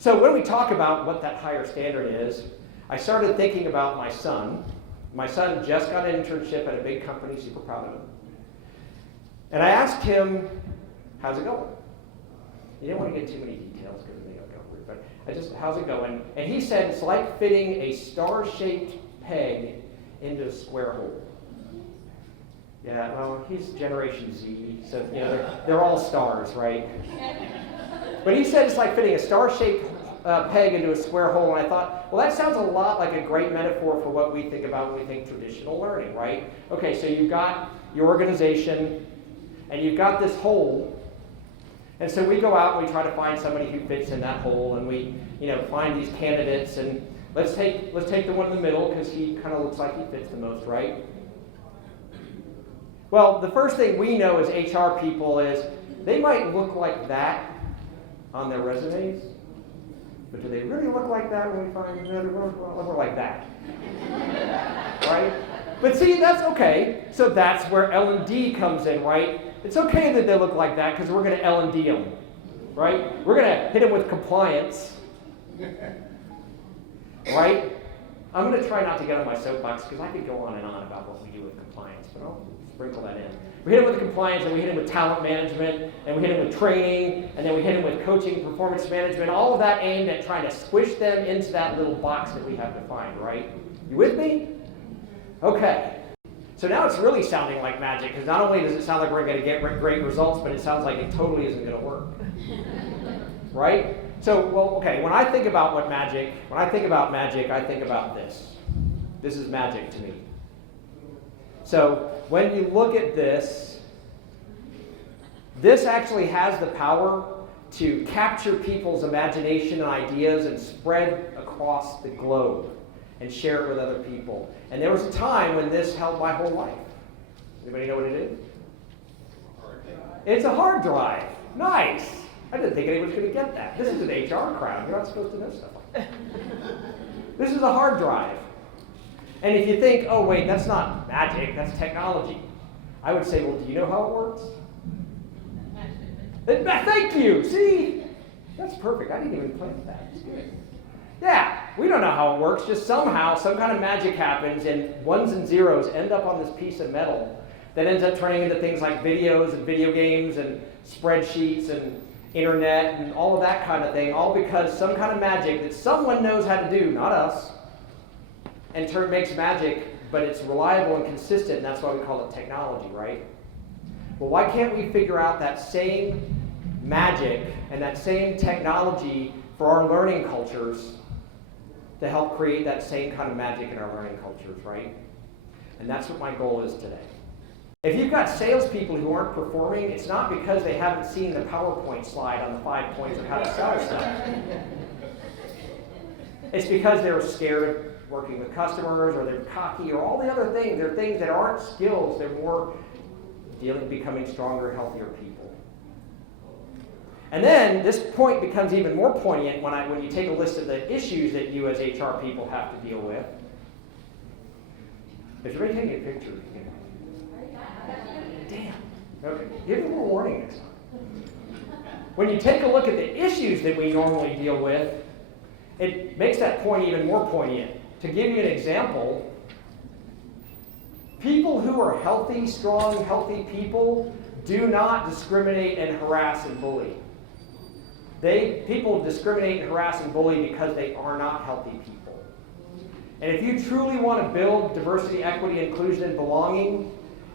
So when we talk about what that higher standard is, I started thinking about my son. My son just got an internship at a big company, super proud of him. And I asked him, how's it going? You didn't want to get too many details because they don't go weird, but how's it going? And he said it's like fitting a star-shaped peg into a square hole. Yeah, well, he's Generation Z, so they're all stars, right? But he said it's like fitting a star-shaped peg into a square hole, and I thought, well, that sounds a lot like a great metaphor for what we think about when we think traditional learning, right? Okay, so you've got your organization, and you've got this hole, and so we go out and we try to find somebody who fits in that hole, and we find these candidates, and let's take the one in the middle because he kind of looks like he fits the most, right? Well, the first thing we know as HR people is they might look like that on their resumes, but do they really look like that when we find we're like that, right? But see, that's okay. So that's where L&D comes in, right? It's okay that they look like that because we're going to L&D them, right? We're going to hit them with compliance, right? I'm going to try not to get on my soapbox because I could go on and on about what we do with compliance, but I'll sprinkle that in. We hit them with compliance, and we hit them with talent management, and we hit them with training, and then we hit them with coaching, performance management, all of that aimed at trying to squish them into that little box that we have defined, right? You with me? Okay. So now it's really sounding like magic, because not only does it sound like we're going to get great results, but it sounds like it totally isn't going to work. Right? So, well, okay, when I think about magic, I think about this. This is magic to me. So when you look at this actually has the power to capture people's imagination and ideas and spread across the globe and share it with other people. And there was a time when this held my whole life. Anybody know what it is? It's a hard drive. Nice. I didn't think anyone was going to get that. This is an HR crowd. You're not supposed to know stuff like that. This is a hard drive. And if you think, oh wait, that's not magic, that's technology, I would say, well, do you know how it works? Thank you. See? That's perfect. I didn't even plan that. It's good. Yeah, we don't know how it works. Just somehow, some kind of magic happens, and ones and zeros end up on this piece of metal that ends up turning into things like videos and video games and spreadsheets and internet and all of that kind of thing, all because some kind of magic that someone knows how to do, not us, and makes magic, but it's reliable and consistent, and that's why we call it technology, right? Well, why can't we figure out that same magic and that same technology for our learning cultures to help create that same kind of magic in our learning cultures, right? And that's what my goal is today. If you've got salespeople who aren't performing, it's not because they haven't seen the PowerPoint slide on the 5 points of how to sell stuff. It's because they're scared of working with customers, or they're cocky, or all the other things. They're things that aren't skills. They're more becoming stronger, healthier people. And then this point becomes even more poignant when you take a list of the issues that you as HR people have to deal with. Is everybody taking a picture? Damn. Okay. Give me a little warning next time. When you take a look at the issues that we normally deal with, it makes that point even more poignant. To give you an example, people who are healthy, strong, healthy people do not discriminate and harass and bully. People discriminate and harass and bully because they are not healthy people. And if you truly want to build diversity, equity, inclusion, and belonging,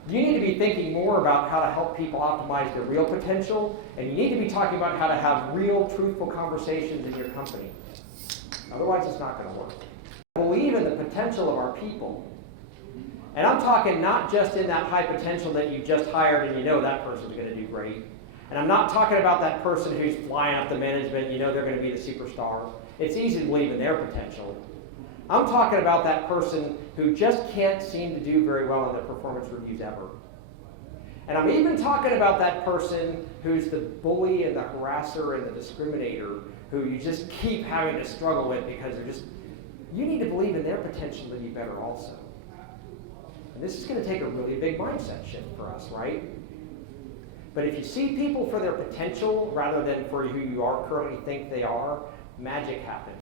you need to be thinking more about how to help people optimize their real potential, and you need to be talking about how to have real, truthful conversations in your company. Otherwise, it's not going to work. Believe in the potential of our people. And I'm talking not just in that high potential that you just hired and you know that person's going to do great. And I'm not talking about that person who's flying up the management, you know they're going to be the superstar. It's easy to believe in their potential. I'm talking about that person who just can't seem to do very well in their performance reviews ever. And I'm even talking about that person who's the bully and the harasser and the discriminator who you just keep having to struggle with because you need to believe in their potential to be better also. And this is going to take a really big mindset shift for us, right? But if you see people for their potential rather than for who you are currently think they are, magic happens.